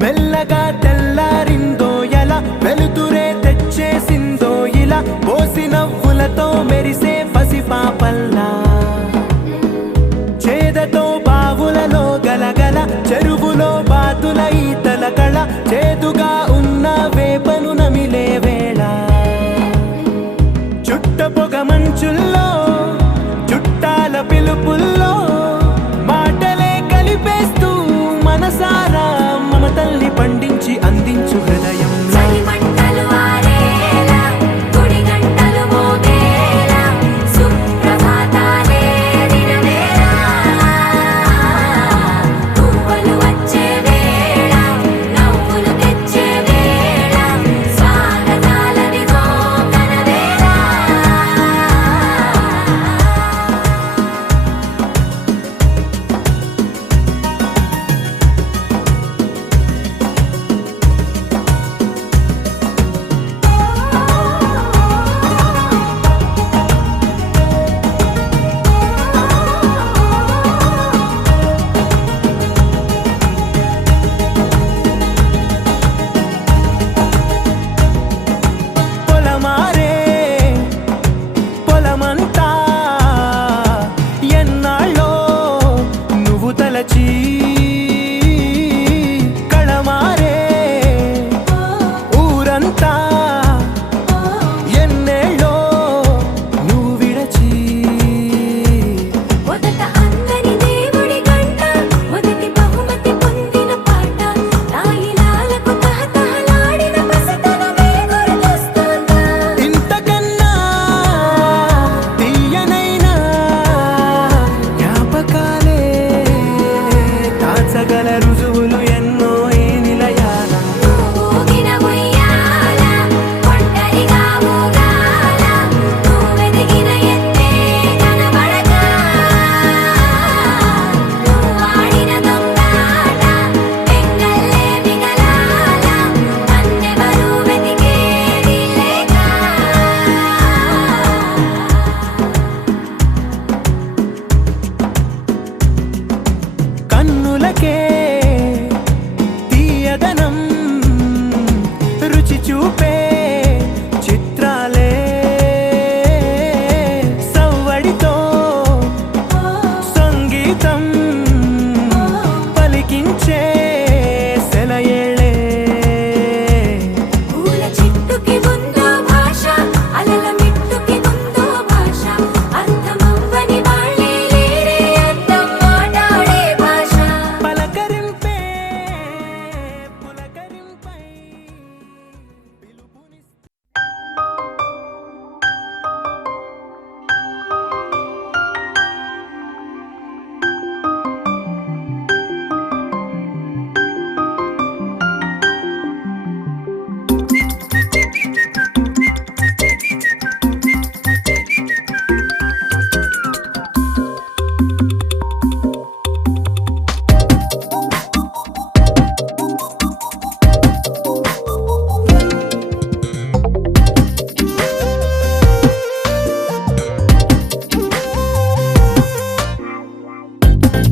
మెల్లగా తెల్లారిందో ఎలా వెలుతురే తెచ్చేసిందో ఇలా పోసి నవ్వులతో మెరిసే పసిపాపల్లా చేదతో బావులలో గలగల చెరువులో బాతుల ఈతల కళ చేదుగా ఉన్న వేపను నమిలే వేళ చుట్ట పొగ మంచుల్లో చుట్టాల పిలుపుల్లో మాటలే కలిపేస్తూ మనసారా మమతల్ని పండించి అందించు హృదయం కళమారే ఊరంతా ఎన్నేళ్ళో నువ్వు విడచి మొదట అందని దేవుడి గంట మొదటి బహుమతి పొందిన పాట తాయిలాలకు తహతహలాడిన పసితనమే గుర్తొస్తుందా ఇంతకన్నా తీయనైనా జ్ఞాపకాలే తాచగల రుజువులు ఎన్నో ఈ నిలయాల ఊగిన ఉయ్యాల ఒంటరిగా ఊగాల నువ్వెదిగిన ఎత్తే కనబడక నువ్వాడిన దొంగాట పెంగల్లే మిగలాల నన్నెవరూ వెతికేది లేక కన్నులకే తీయదనం రుచి చూపే చిత్రాలే సవ్వడితో సంగీతం పలికించే సెలయేళ్ళే పూల చిట్టుకి ఉందో భాష అలల మిట్టుకి ఉందో భాష అర్థమవ్వని వాళ్ళే లేరే అర్థం మాట్లాడే భాష పలకరింపే పులకరింపై పిలుపుని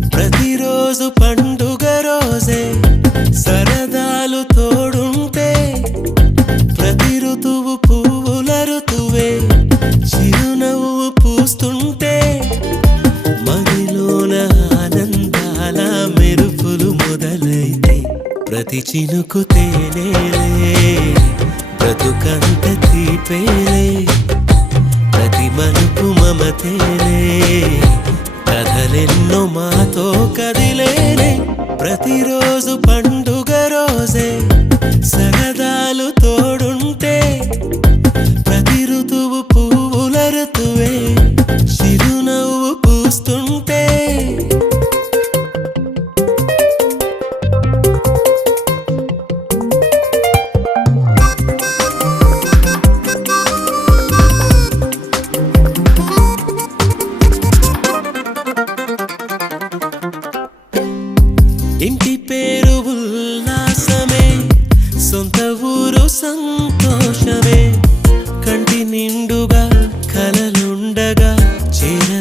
ప్రతిరోజు పండుగ రోజే సరదాలు తోడుంటే ప్రతి ఋతువు పువ్వుల ఋతువే చిరునవ్వు పూస్తుంటే మదిలోన ఆనందాల మెరుపులు మొదలైతే ప్రతి చినుకు తేనేలే బ్రతుకంత తీపేలే ప్రతి మలుపు మమతేలే కథలెన్నో మాతో కదిలేనే ప్రతిరోజు పండుగ రోజే సరదాలు తోడుంటే ప్రతి ఋతువు పువ్వుల ఋతువే చిరునవ్వు పూస్తుంటే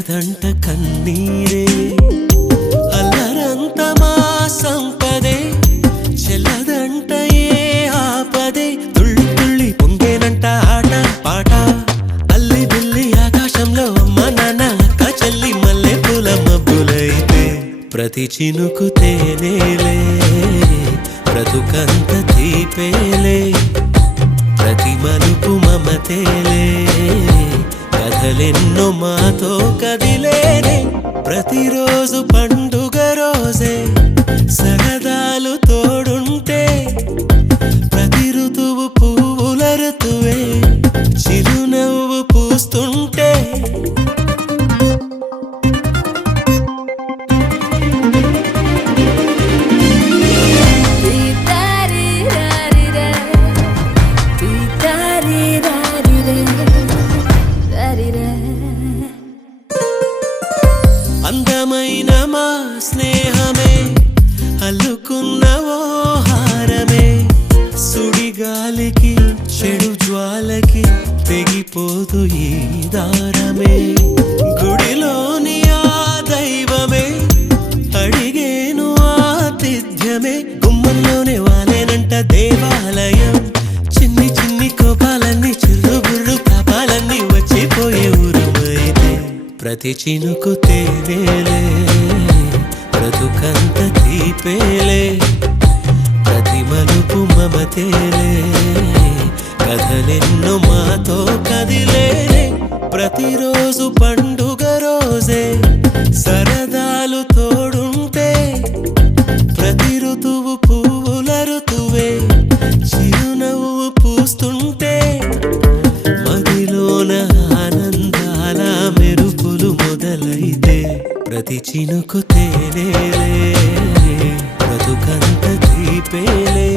చెల్లదంట కన్నీరే అల్లరంత మా సంపదే చెల్లదంట ఏ ఆపదే తుళ్ళి తుళ్ళి పొంగేనంట ఆట పాట అల్లి బిల్లి ఆకాశంలో అమ్మ నాన్న అక్క చెల్లి మల్లె పూల మబ్బులైతే ప్రతి చినుకు తేనేలే బ్రతుకంత తీపేలే ప్రతి మలుపు మమతేలే కథలెన్నో మాతో కదిలేనే ప్రతిరోజు పండుగ రోజే సరదాలు తోడుంటే ప్రతి ఋతువు పువ్వుల ఋతువే చిరునవ్వు పూస్తుంటే అందమైన మా స్నేహమే అల్లుకున్న ఓ హారమే సుడిగాలికి చెడు జ్వాలకి తెగిపోదు ఈ దారమే గుడిలోని ఆ దైవమే అడిగేను ఆతిథ్యమే గుమ్మంలోనే వాలేనంట దేవాలయం చిన్ని చిన్ని కోపాలన్నీ చిల్లుబుర్రు పాపాలన్నీ వచ్చిపోయే ఊరుమైతే ప్రతి చినుకు తేనేలే బ్రతుకంత తీపేలే ప్రతి మలుపు మమతేలే కథలెన్నో మాతో కదిలేనే ప్రతిరోజు పండుగ రోజే సరదాలు తోడుంటే ప్రతి ఋతువు పువ్వుల ఋతువే చిరునవ్వు పూస్తుంటే మదిలోన ఆనందాల మెరుపులు మొదలైతే ప్రతి చినుకు తేనేలే బ్రతుకంత తీపేలే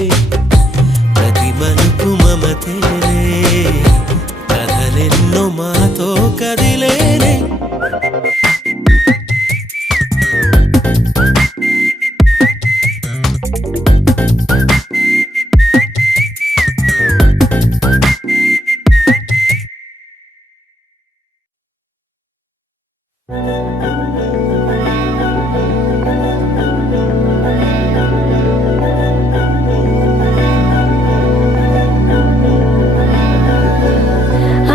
ప్రతి మలుపు మమతేలే కథలెన్నో మాతో కదిలేనే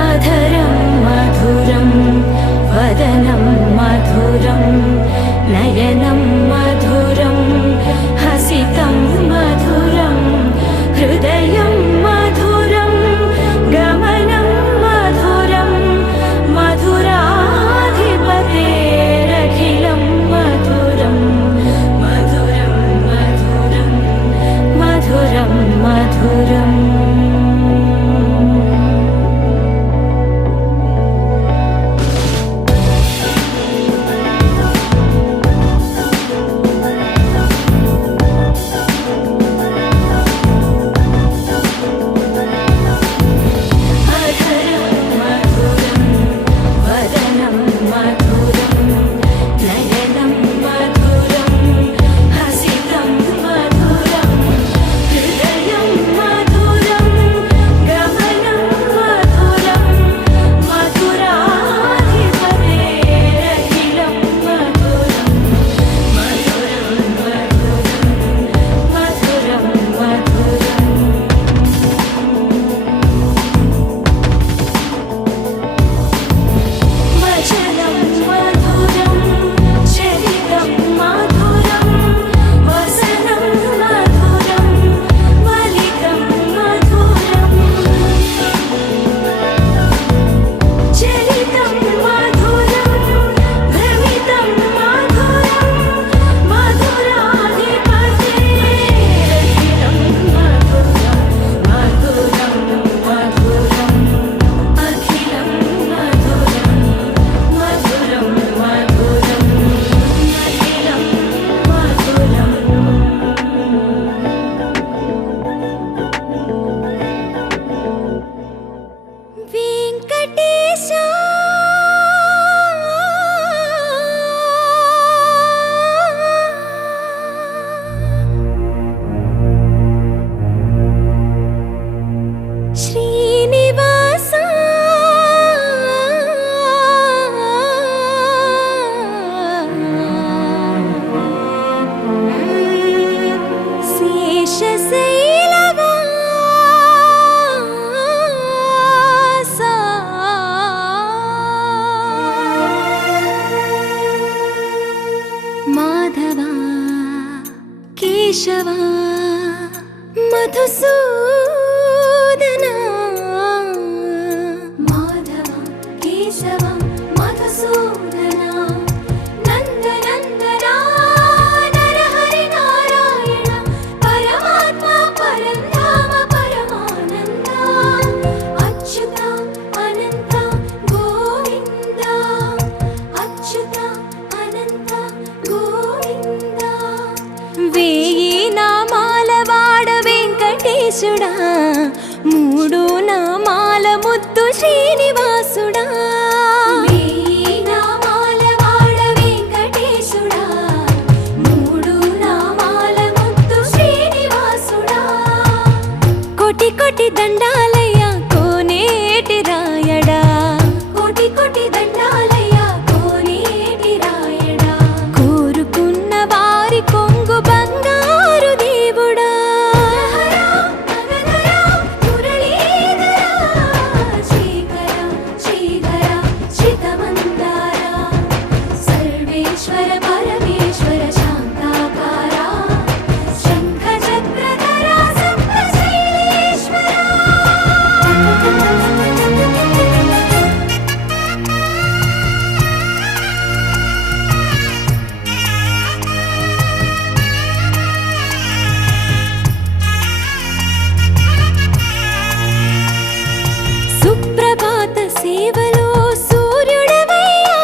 అధరం మధురం వదనం మధురం నయనం మధురం హసితం మధురం హృదయం మధురం గమనం మధురం మధురాధిపతేరఖిల కేశవా మధుసూదనా మాధవ కేశవ మధుసూదనా నందనందనా నరహరి నారాయణ పరమాత్మ పరంధామ పరమానంద అచ్యుత అనంత గోవింద అచ్యుత అనంత గోవింద వేయి నామాల వాడ వెంకటేశుడా మూడు నామాల ముద్దు శ్రీనివాసుడా వేయి నామాల వాడ వెంకటేశుడా మూడు నామాల ముద్దు శ్రీనివాసుడా కోటి కోటి దండాలయ్య కోనేటి రాయడా కోటి కోటి దండాలయ్య కోనేటి రాయడా కోరుకున్న వారి కొంగు బంగారు దేవుడా శ్రీకర శ్రీధర శ్రితమందార సర్వేశ్వర పరమేశ్వర శాంతాకార శంఖ చక్రధర సప్తశైలేశ్వర సుప్రభాత సేవలో సూర్యుడవయ్యా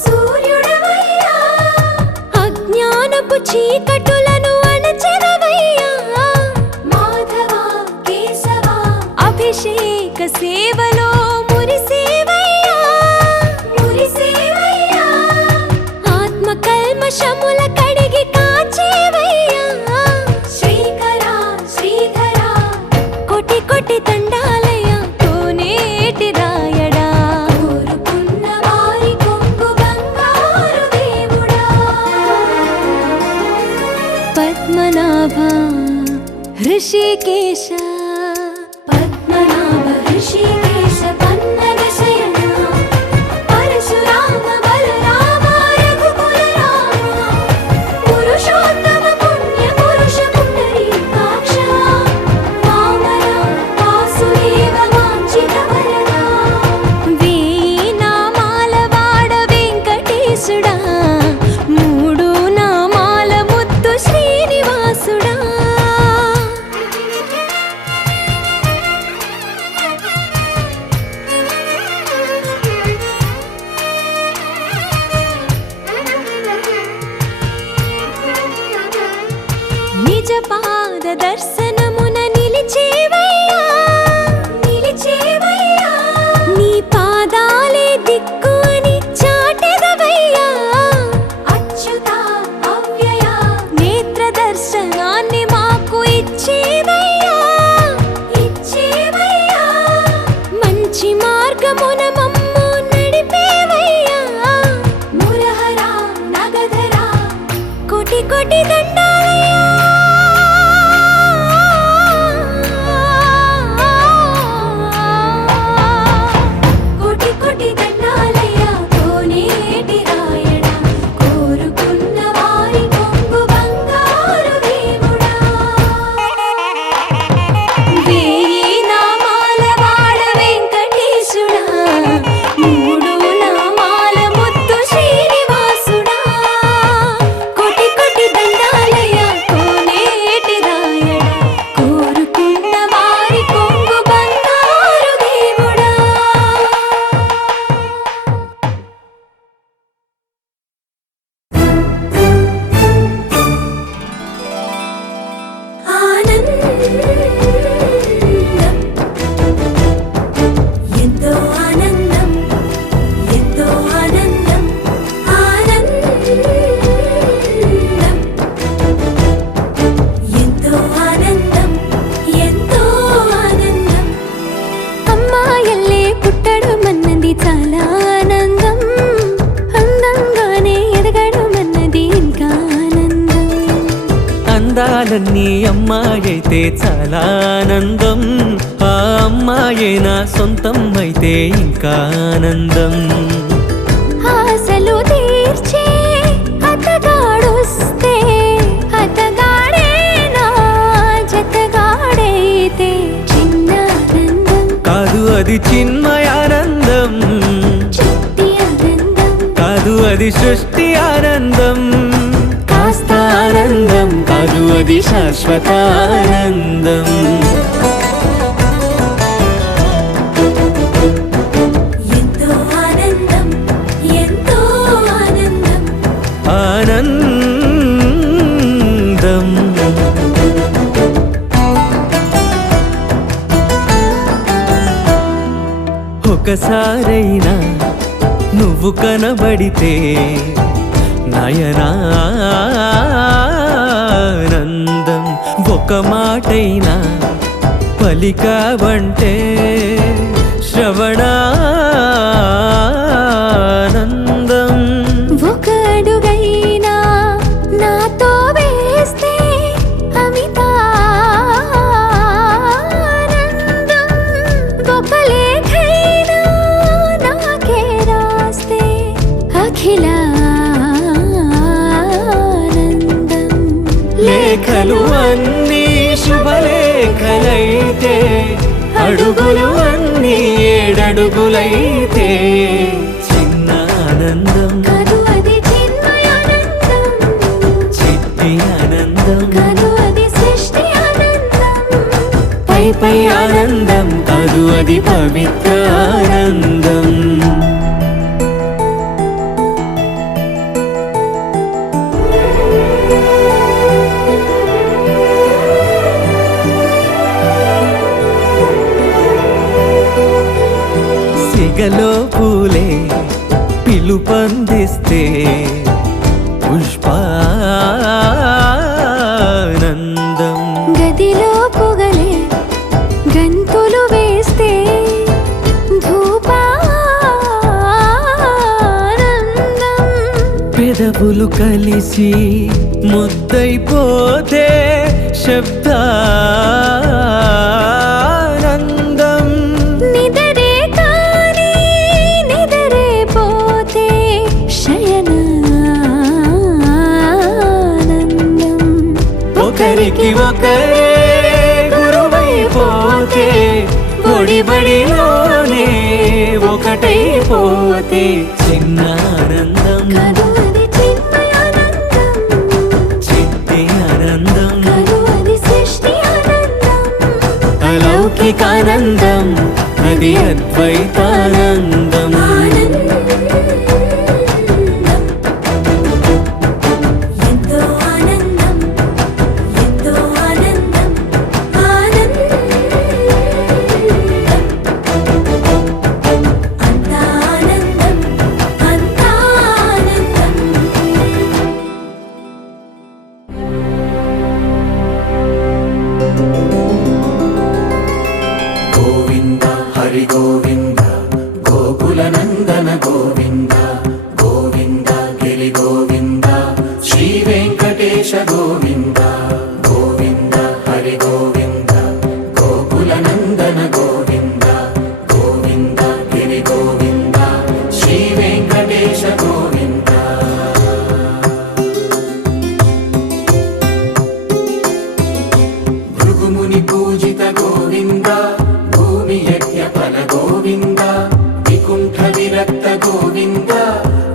సూర్యుడవయ్యా అజ్ఞానపు చీకటులను అణచెదవయ్యా మాధవ కేశవ అభిషేక సేవలో మురిసేవయ్యా మురిసేవయ్యా ఆత్మ కల్మషముల కడిగి కాచేవయ్యా శ్రీకర శ్రీధర కోటి కోటి దండాలయ కోనేటి రాయడా కోరుకున్న వారి కొంగు బంగారు దేవుడా పద్మనాభ హృషికేశ పద్మనాభ హృషికేశ పన్నగ శయన పరశురామ బలరామ రఘుకుల రామ పురుషోత్తమ పుణ్య పురుష పుండరీకాక్ష వామన వాసుదేవ వాంఛిత వరదా వేయి నామాల వాడ వెంకటేశుడా మూడు నామాల ముద్దు శ్రీనివాసుడా నిజ పాద దర్శనమున నిలిచేవయ్యా నిలిచేవయ్యా నీ పాదాలే దిక్కు అని చాటెదవయ్యా అచ్యుత అవ్యయ నేత్ర దర్శనాన్ని మాకు ఇచ్చేవయ్యా ఇచ్చేవయ్యా మంచి మార్గమున మమ్ము నడిపేవయ్యా మురహర నగధర కోటి కోటి దండాలయ్యా కోటి కోటి దండాలయ్య కోనేటి రాయడా కోరుకున్న వారి కొంగు బంగారు దేవుడా వేయి నామాల వాడ వెంకటేశుడా మూడు నామాల ముద్దు శ్రీనివాసుడా కోటి కోటి దండాలయ్య కోనేటి రాయడా కోరుకున్న వారి కొంగు బంగారు దేవుడా ఆనందం ఎంతో ఆనందం ఎంతో ఆనందం ఎంతో ఆనందం అమ్మాయల్లే పుట్టడం అన్నది చాలా ఆనందం అందంగానే ఎదగడం అన్నది ఇంకా ఆనందం అందాలన్నీ అమ్మాయైతే చాలా ఆనందం ఆ అమ్మాయే నా సొంతం అయితే ఇంకా ఆనందం ఆశలు తీర్చే అతగాడొస్తే అతగాడ అది చిన్మయానందం, చిట్టి ఆనందం కాదు అది సృష్టి ఆనందం. కాస్త ఆనందం కాదు అది శాశ్వత ఆనందం. ఎంతో ఆనందం ఎంతో ఆనందం ఆనందం. ఒకసారైనా నువ్వు కనబడితే నయనానందం. ఒక మాటైనా పలికావంటే శ్రవణానందం. ఒక అడుగైనా నాతో వేస్తే అమితానందం. ఒక లేఖైనా నాకే రాస్తే అఖిలానందం. లేఖలు అన్నీ శుభలేఖలైతే, అడుగులు అన్నీ 7 అడుగులైతే చిన్న ఆనందం కాదు అది చిన్మయానందం, చిట్టి ఆనందం కాదు అది సృష్టి ఆనందం. పై పై ఆనందం కాదు అది పవిత్ర ఆనందం. సిగలో పూలే పిలుపందిస్తే పుష్పానందం. గదిలో పొగలే గంతులు వేస్తే ధూపానందం. పెదవులు కలిసి ముద్దైపోతే శబ్దానందం. నిదరే కాని నిదరే పోతే శయనానందం. ఒకరికి ఒకరే గురువైపోతే, ఒడిబడిలోనే ఒకటైపోతే చిన్న ఆనందం కాదు అది చిన్మయానందం, చిట్టి ఆనందం కాదు అది సృష్టి ఆనందం. అలౌకికానందం అది అద్వైతానందం. ఎంతో ఆనందం ఎంతో ఆనందం ఆనందం. అంతా ఆనందం అంతా ఆనందం. గోవింద హరి గోవింద గోకుల నందన గోవింద గోవింద గిరి గోవింద శ్రీ వెంకటేశ గోవింద గోవింద హరి గోవింద గోకుల నందన గోవింద గోవింద గిరి గోవింద శ్రీ వెంకటేశ గోవింద. భృగుముని పూజిత గోవింద భూమి యజ్ఞ ఫల గోవింద వికుంఠ విరక్త గోవింద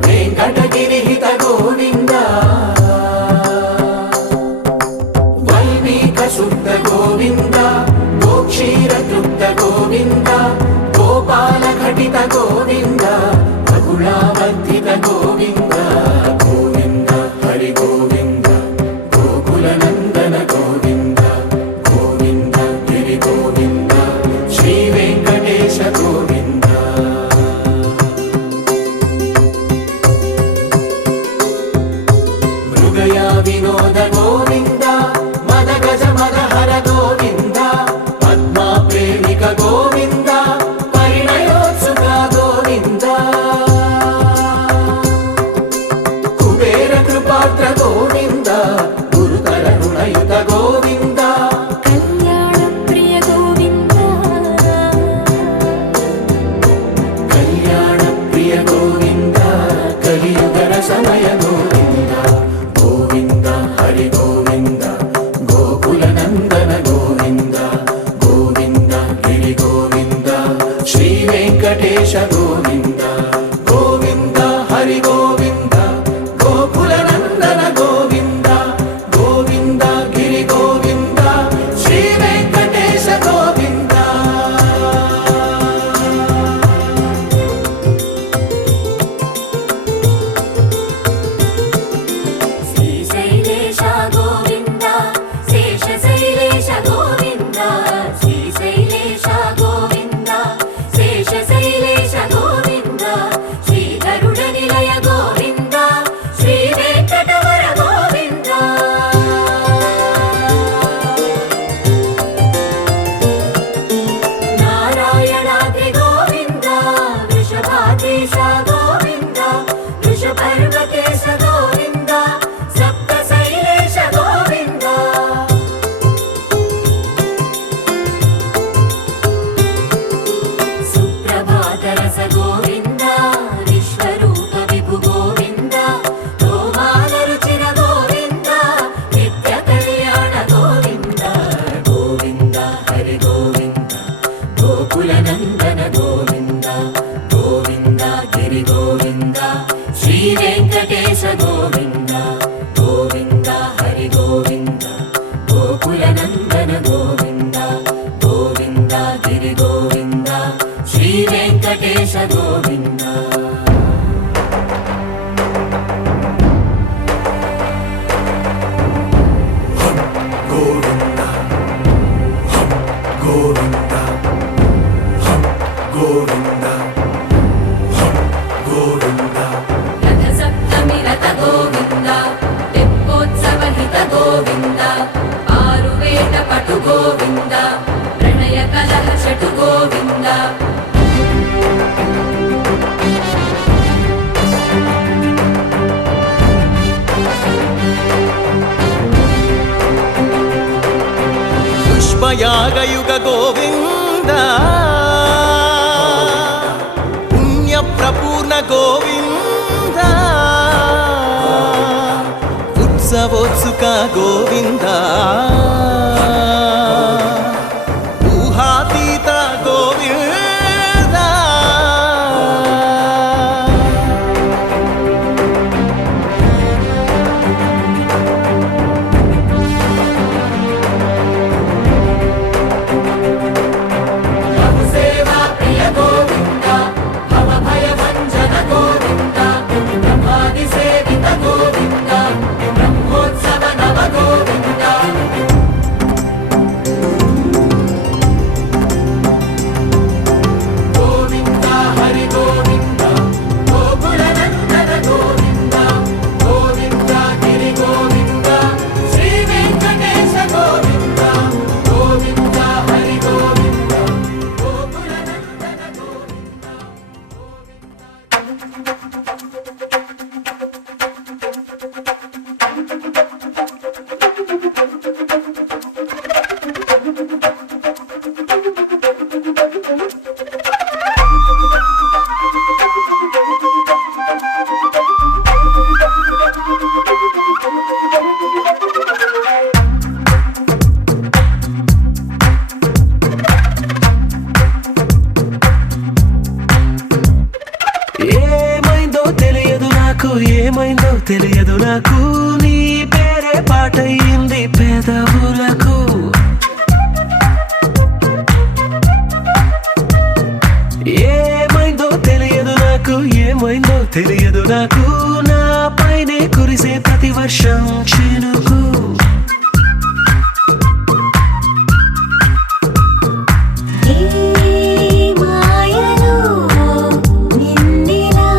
వెంకటగిరిహిత గోవింద వల్మీక శుద్ధ గోవింద గోక్షీర తృప్త గోవింద గోపాల ఘటిత గోవింద బహుళావర్ధిత గోవింద గోవింద హరి గోవింద గోకుల నందన గోవింద గోవింద గిరి గోవింద శ్రీ వెంకటేశ గోవింద. మృగయా వినోద గోవింద మద గజ మద హర గోవింద పద్మా ప్రేమిక గోవింద పరిణయోత్సుక గోవింద కుబేర కృపాత్ర గోవింద గురుతర రుణయుత గోవింద కళ్యాణ ప్రియ గోవింద కళ్యాణ ప్రియ గోవింద కలియుగర సమయ గోవింద గోవింద హరి గోవింద గోకుల నందన గోవింద గోవింద గిరి గోవింద శ్రీ శ్రీ వెంకటేశ గోవింద గోవింద హరి గోవింద గోకుల నందన గోవింద గోవింద గిరి గోవింద శ్రీ వెంకటేశ గోవింద గోవింద హం గోవింద హం గోవింద హం గోవింద రథ సప్తమి రథ గోవింద తెప్పోత్సవ హిత గోవింద ఆరువేట పటు గోవింద ప్రణయ కలహ షటు గోవింద పుష్పయాగయుగ గోవింద పుణ్యప్రపూర్ణ గోవింద ఉత్సవోత్సుక గోవింద ఊహాతీత గోవింద సేవా ప్రియ గోవింద భవ భయ భంజన గోవింద బ్రహ్మాది సేవిత గోవింద బ్రహ్మోత్సవ నవ గోవింద గోవింద హరి గోవింద గోకుల నందన గోవింద గోవింద గిరి గోవింద శ్రీ వెంకటేశ గోవింద గోవింద హరి గోవింద గోకుల నందన గోవింద ఏమైందో తెలియదు నాకు ఏమైందో తెలియదు నాకు నీ పేరే పాటయింది పెదవులకు ఏమైందో తెలియదు నాకు ఏమైందో తెలియదు నాకు నా పైనే కురిసే ప్రతి వర్షం చినుకు ఏ మాయలో నిన్నిలా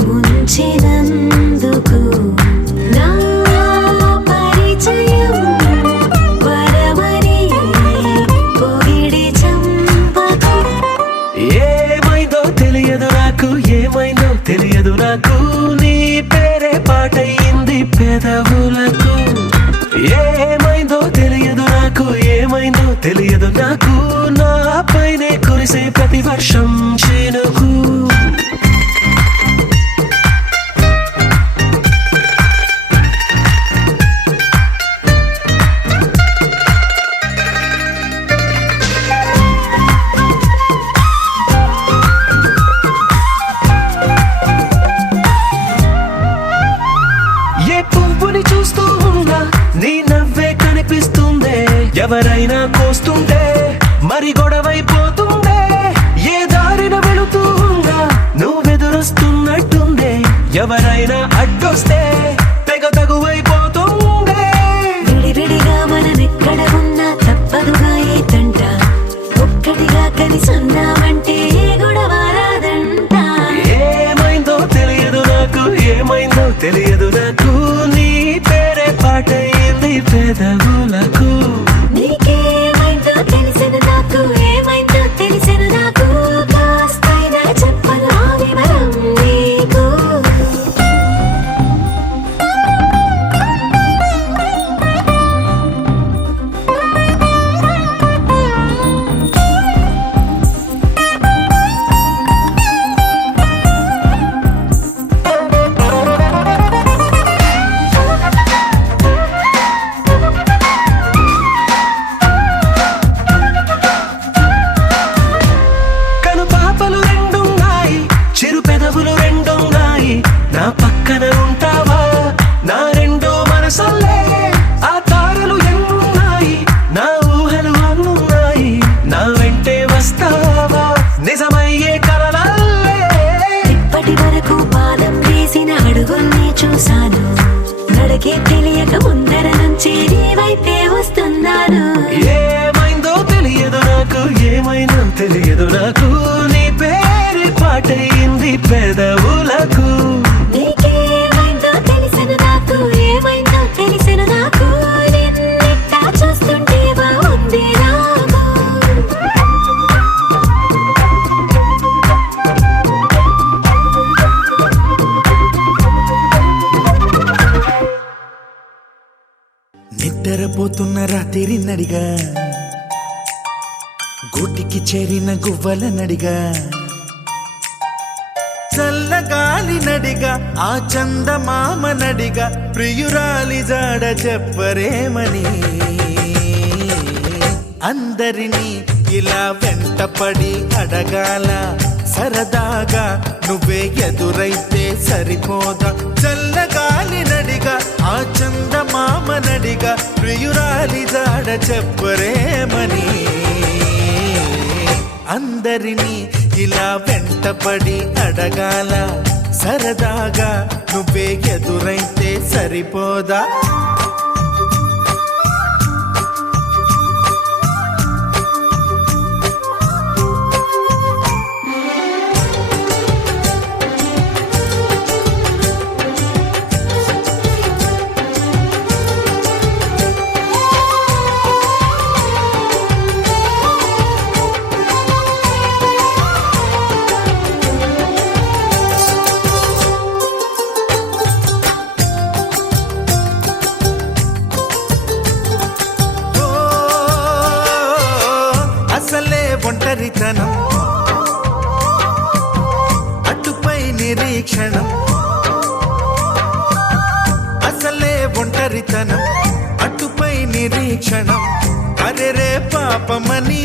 ముంచినందుకు నా పరిచయం వరమని పొగిడి చంపకు ఏమైందో తెలియదు నాకు ఏమైందో తెలియదు నాకు నీ పేరే పాటయింది పెదవులకు ఏమైందో తెలియదు నాకు ఏమైందో తెలియదు నాకు నా పైనే కురిసే ప్రతి వర్షం చినుకు ఏ పువ్వుని చూస్తూ ఉన్నా నీ నవ్వే కనిపిస్తుందే ఎవరైనా కోస్తుంటే మరి గొడవైపోతుందే ఏ దారిన వెళుతూ ఉన్నా నువ్వెదురొస్తున్నట్టుందే ఎవరైనా అడ్డొస్తే తెగ తగువైపోతుందే విడివిడిగా మనమెక్కడ ఉన్నా తప్పదుగా ఈ తంట ఒక్కటిగా కలిసి ఉన్నామంటే గొడవ రాదంట ఏమైందో తెలియదు నాకు ఏమైందో తెలియదు నాకు నీ పేరే పాటయింది పెదవులకు నీకేమైందో తెలిసిన నాకు ఏమైందో తెలిసిన నాకు కాస్తైనా చెప్పలా వివరం నీకు పక్కన ఉంటావా నా రెండో మనసల్లే ఆ తారలు ఎన్నున్నాయి నా ఊహలు అన్నున్నాయి నా వెంటే వస్తావా నిజమయ్యే కలలల్లే ఇప్పటి వరకు పాదం వేసిన అడుగుల్ని చూశాను నడకే తెలియక ముందర నుంచి నీ వైపే వస్తున్నాను ఏమైందో తెలియదు నాకు ఏమైందో తెలియదు నాకు నీ పేరు పాటయింది పెదవులకు నీకేమైందో తెలిసెను నాకు ఏమైందో తెలిసెను నాకు నిన్నిట్టా చూస్తుంటే బాగుంది నాకు నిద్రపోతున్న రాత్రి నడిగా గూటికి చేరిన గువ్వల నడిగా చల్లగాలి నడిగా ఆ చందమామ నడిగా ప్రియురాలి జాడ చెప్పరేమని అందరినీ ఇలా వెంటపడి అడగాల సరదాగా నువ్వే ఎదురైతే సరిపోదా చల్లగాలి నడిగా ఆ చందమామ నడిగా ప్రియురాలి జాడ చెప్పరేమని అందరినీ ఇలా వెంటపడి అడగాల సరదాగా నువ్వే ఎదురైతే సరిపోదా ఒంటరితనం అటుపై నిరీక్షణం అసలే ఒంటరితనం అటుపై నిరీక్షణం అరెరే పాపమని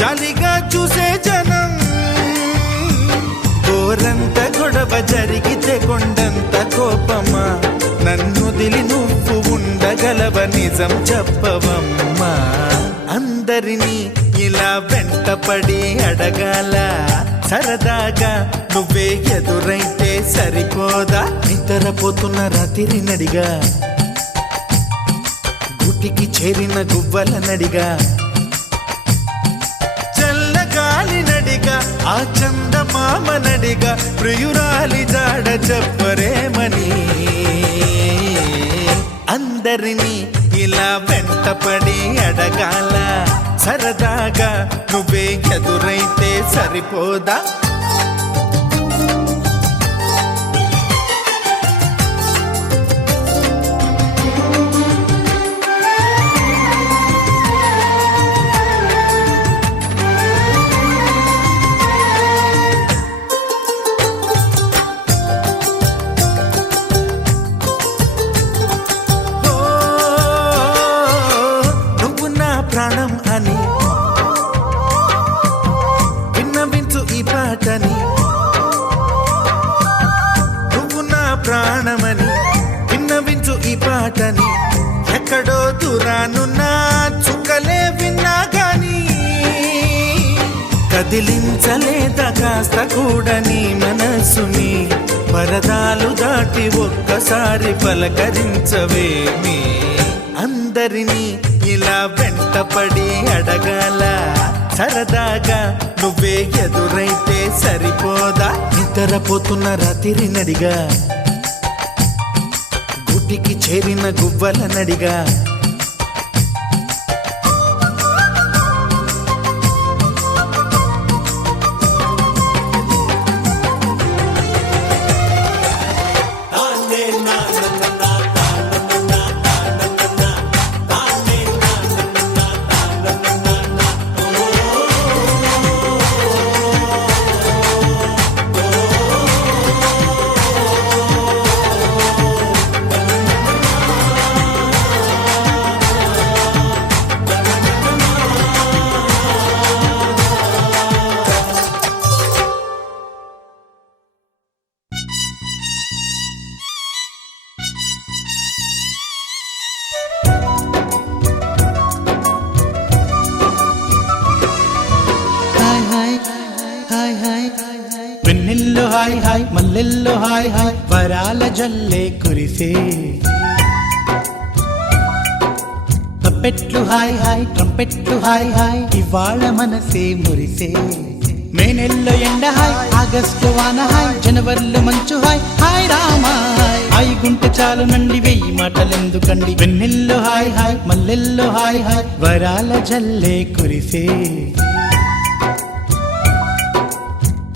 జాలిగా చూసే జనం గోరంత గొడవ జరిగితే కొండంత కోపమా నన్నుదిలి నువ్వు ఉండగలవ నిజం చెప్పవమ్మా అందరినీ ఇలా వెంటపడి అడగాల సరదాగా నువ్వే ఎదురైతే సరిపోదా నిద్రపోతున్న రాత్రి నడిగా గుటికి చేరిన గువ్వల నడిగా చల్లగాలి నడిగా ఆ చందమామ నడిగా ప్రియురాలి జాడ చెప్పరేమని అందరినీ ఇలా వెంటపడి అడగాల సరదాగా నువ్వే ఎదురైతే సరిపోదా ప్రాణం అని విన్నవించు ఈ పాటని నువ్వు నా ప్రాణమని విన్నవించు ఈ పాటని ఎక్కడో దూరానున్నా చుక్కలే విన్నా గాని కదిలించలేదా కాస్త కూడా నీ మనసుని పరదాలు దాటి ఒక్కసారి పలకరించవేమి అందరినీ ఇలా వెంటపడి అడగాల సరదాగా నువ్వే ఎదురైతే సరిపోదా నిద్రపోతున్న రాత్రి నడిగా గుటికి చేరిన గువ్వల నడిగా హాయ్ హాయ్ మల్లెల్లో హాయ్ హాయ్ వరాల జల్లే కురిసే తప్పెట్లు హాయ్ హాయ్ ట్రంపెట్లు హాయ్ హాయ్ ఇవాళ మనసే మురిసే మే నెలలో ఎండ హాయ్ ఆగస్టు వాన హాయ్ జనవరిలో మంచు హాయ్ హాయ్ రామా హాయ్ గుంటె చాలు నండి వెయ్యి మాటలెందుకండి వెన్నెల్లో హాయ్ హాయ్ మల్లెల్లో హాయ్ హాయ్ వరాల జల్లే కురిసే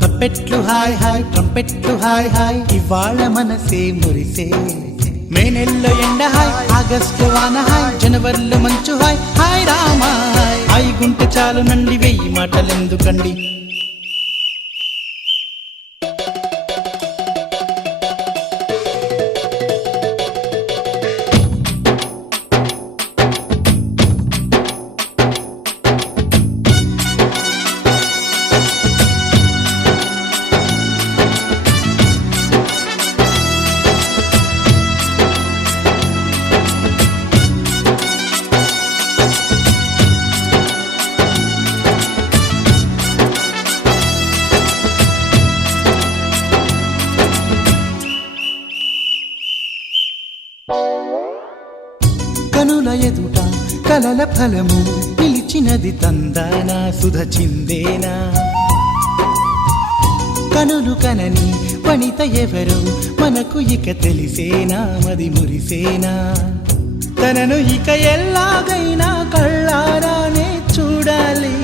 తప్పెట్లు హాయ్ హాయ్ ట్రంపెట్లు హాయ్ హాయ్ ఇవాళ మనసే మురిసే మే నెలలో ఎండ హాయ్ ఆగస్టు వాన హాయ్ జనవరిలో మంచు హాయ్ హాయ్ రామా హాయ్ గుంటె చాలు నండి వెయ్యి మాటలెందుకండి కనుల ఎదుట కలల ఫలము పిలిచినది తందానా సుధ చిందేనా కనులు కనని వనిత ఎవరు మనకు ఇక తెలిసేనా మది మురిసేనా తనను ఇక ఎల్లాగైనా కళ్ళారానే చూడాలి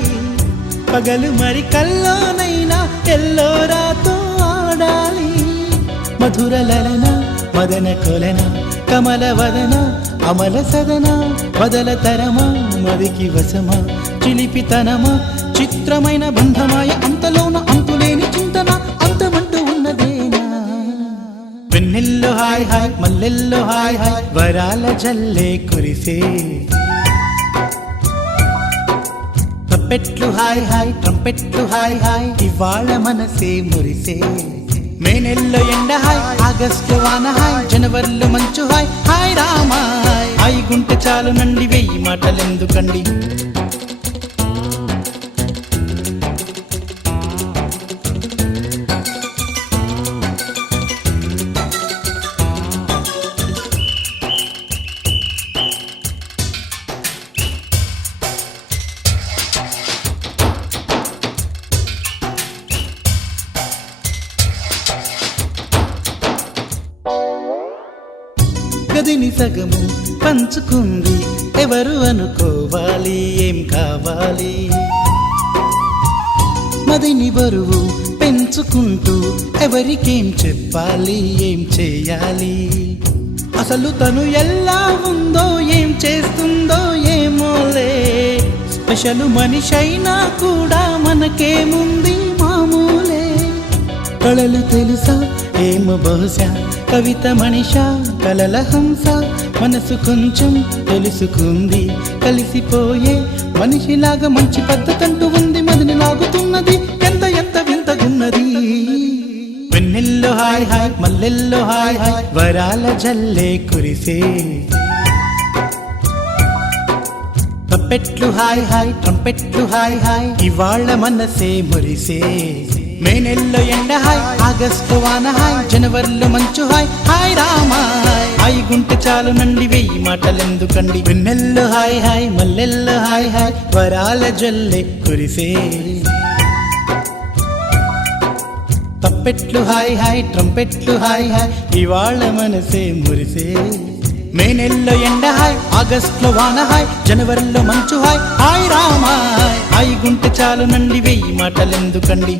పగలు మరి కల్లోనైనా ఎల్లోరాతో ఆడాలి మధుర లలన మదన కొలన కమల వదన అమల సదన బదల తరమా మదికి వశమా చిలిపితనమా చిత్రమైన బంధమాయ అంతలోన అంతులేని చింతన అంతమంటూ ఉన్నదేనా వెన్నెల్లో హాయ్ హాయ్ మల్లెల్లో హాయ్ హాయ్ వరాల జల్లే కురిసే తప్పెట్లు హాయ్ హాయ్ ట్రంపెట్లు హాయ్ హాయ్ ఇవాళ మనసే మురిసే మే నెలలో ఎండ హాయ్ ఆగస్టు వాన హాయ్ జనవరిలో మంచు హాయ్ హాయ్ రామా హాయ్ గుంటె చాలు నండి వెయ్యి మాటలెందుకండి గదిని సగము పంచుకుంది ఎవరు అనుకోవాలి ఏం కావాలి మదిని బరువు పెంచుకుంటూ ఎవరికేం చెప్పాలి ఏం చేయాలి అసలు తను ఎలా ఉందో ఏం చేస్తుందో ఏమోలే స్పెషల్ మనిషైనా కూడా మనకేముంది మామూలే కళలు తెలుసా ఏమో బహుశా కవిత మనిషా కలల హంస మనసు కొంచెం తెలుసుకుంది కలిసిపోయే మనిషిలాగా మంచి పద్ధతంటూ ఉంది మదిని లాగుతున్నది ఎంత ఎంత వింతగున్నది వెన్నెల్లో హాయ్ హాయ్ మల్లెల్లో హాయ్ హాయ్ వరాల జల్లే కురిసే తప్పెట్లు హాయ్ హాయ్ ట్రంపెట్లు హాయ్ హాయ్ ఇవాళ మనసే మురిసే మే నెలలో ఎండ హాయ్ ఆగస్టు వాన హాయ్ జనవరిలో మంచు హాయ్ హాయ్ రామా హాయ్ గుంటె చాలు నండి వెయ్యి మాటలెందుకండి వెన్నెల్లో హాయ్ హాయ్ మల్లెల్లో హాయ్ హాయ్ వరాల జల్లే కురిసే తప్పెట్లు హాయ్ హాయ్ ట్రంపెట్లు హాయ్ హాయ్ ఇవాళ మనసే మురిసే మే నెలలో ఎండ హాయ్ ఆగస్టులో వాన హాయ్ జనవరిలో మంచు హాయ్ హాయ్ రామా హాయ్ గుంటె చాలు నండి వెయ్యి మాటలెందుకండి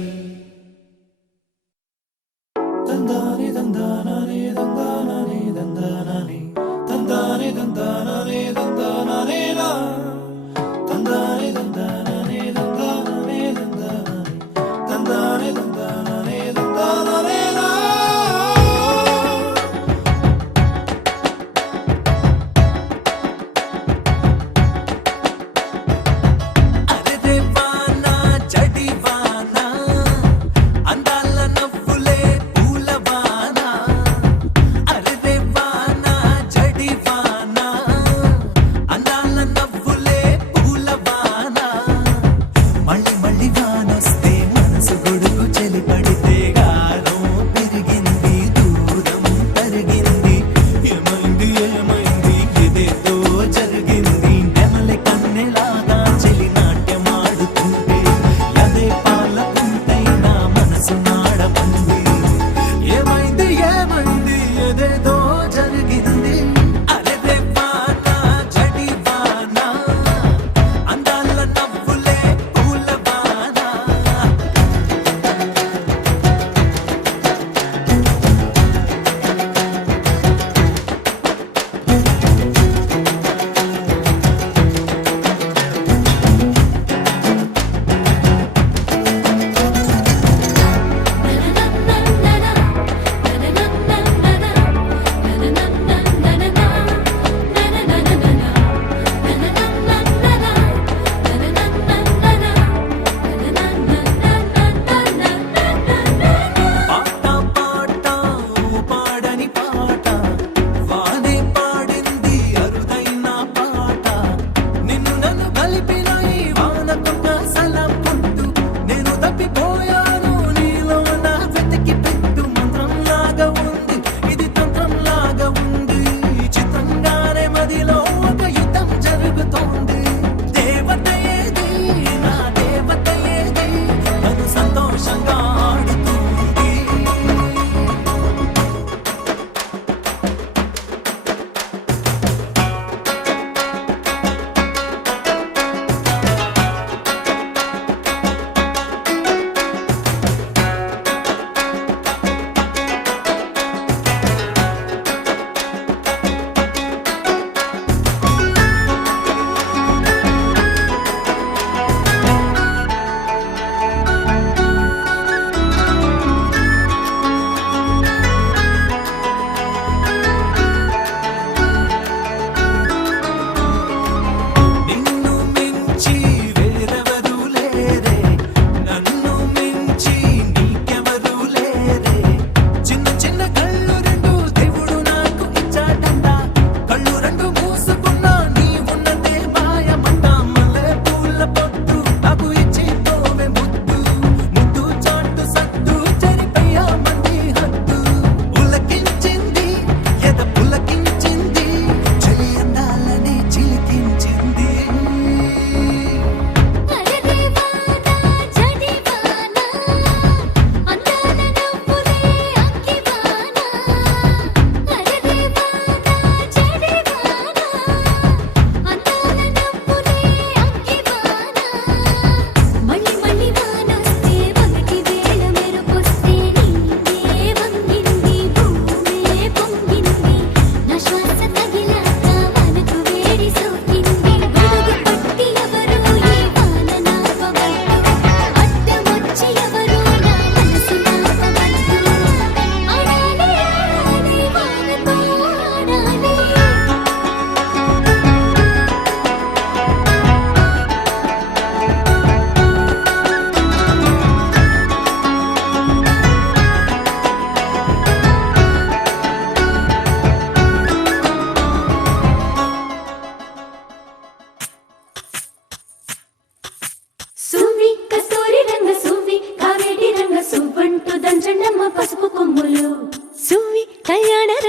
అరే దేవానా జడివానా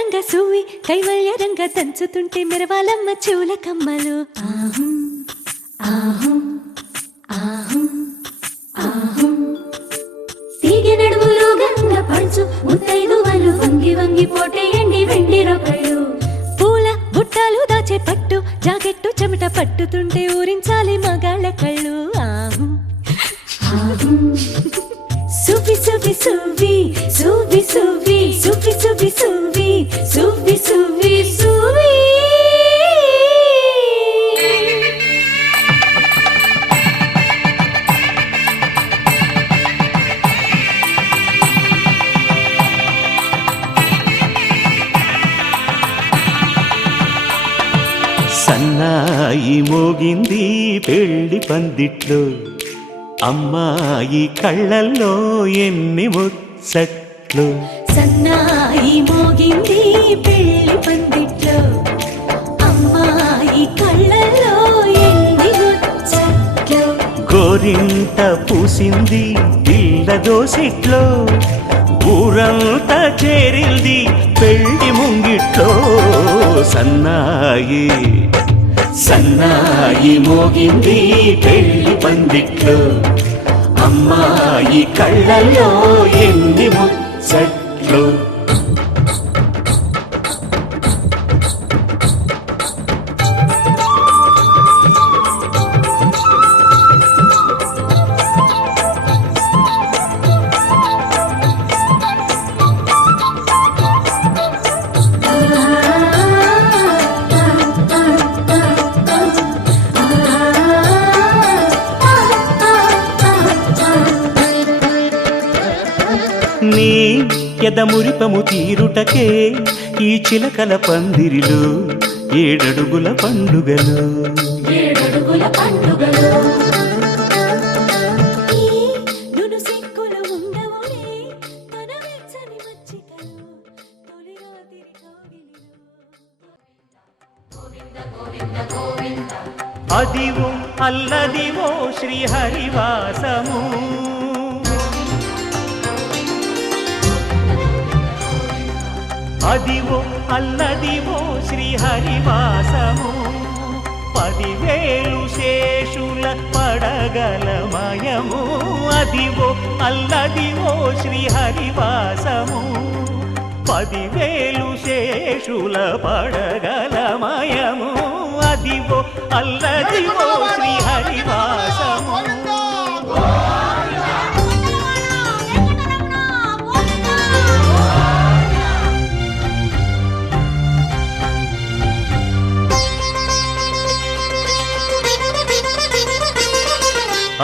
రంగ సూవి కైవల్య రంగ దంచుతుంటే మెరవాలమ్మ చెవుల కమ్మలు ఆహుం ఆహుం ఆహుం ఆహుం తీగె నడుములు గంగ పడుచు ముత్తైదువలు వంగి వంగి పోటేయండి వెండి రొకళ్ళు పూల బుట్టలు దాచే పట్టు జాకెట్టు చెమట పట్టుతుంటే ఊరించాలి మగాళ్ళ కళ్ళు ఆహుం ఆహుం సువి సువి సువి సువి సువి సువి సువి సువి సువి సువి సువి సన్నాయి మోగింది పెళ్లి పందిట్లో అమ్మాయి కళ్ళల్లో ఎన్ని ముచ్చట్లు సన్నాయి మోగింది పెళ్లి పందిట్లో అమ్మాయి కళ్ళల్లో ఎన్ని ముచ్చట్లు గోరింట పూసింది పిల్ల దోసిట్లో ఊరంతా చేరింది పెళ్లి ముంగిట్లో సన్నాయి సన్నాయి మోగింది పెళ్లి పందిట్లో అమ్మాయి కళ్ళల్లో ఎన్ని ముచ్చట్లు నీ ఎదమురిపము తీరుటకే ఈ చిలకల పందిరిలో ఏడడుగుల పండుగలు ఏడడుగుల పండుగలు ఈ నును సిక్కులు ఉండవులే తన వెచ్చని మచ్చికలు తొలి రాత్రి కౌగిలిలో అదివో అల్లదివో శ్రీహరివాసము అదివో అల్లదివో శ్రీహరివాసము 10,000 శేషుల పడగలమయము అదివో అల్లదివో శ్రీహరివాసము 10,000 శేషుల పడగలమయము అదివో అల్లదివో శ్రీహరివాసము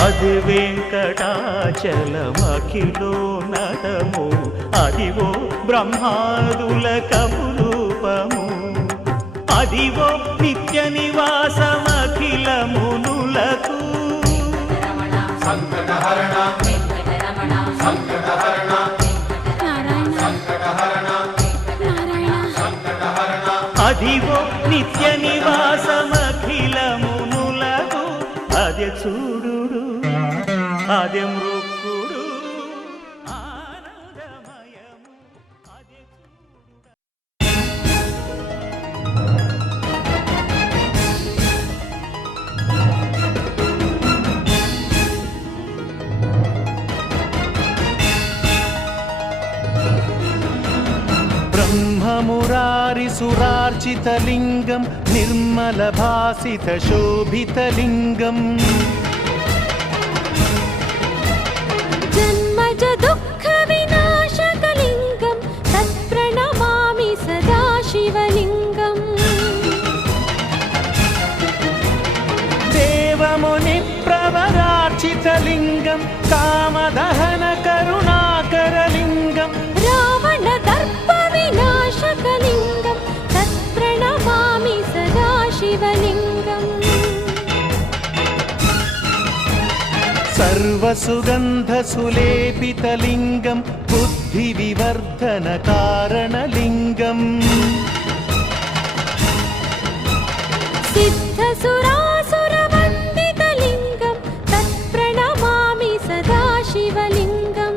అది వెంకటాచలమఖిలో నటము అదివో బ్రహ్మాదుల కపురూపము అదివో నిత్య నివాసమఖిల మునులకు సంకటహరణ సంకటహరణ సంకటహరణ సంకటహరణ అదివో నిత్య నివాసమఖిల మునులకు అదే చూడు అదే మృక్కుడు ఆనందమయము అదే బ్రహ్మమురారి సురార్చితలింగం నిర్మల భాసిత శోభితలింగం జన్మజ దుఃఖ వినాశకలింగం తత్ప్రణమామి సదా శివలింగం దేవముని ప్రవరార్చితలింగం కామదహన కరుణాకరలింగం రావణ దర్ప వినాశకలింగం తత్ప్రణమామి సదా శివలింగం సర్వసుగంధసులేపితలింగం బుద్ధి వివర్ధన కారణలింగం సిద్ధసురాసురవందితలింగం తత్ప్రణమామి సదా శివలింగం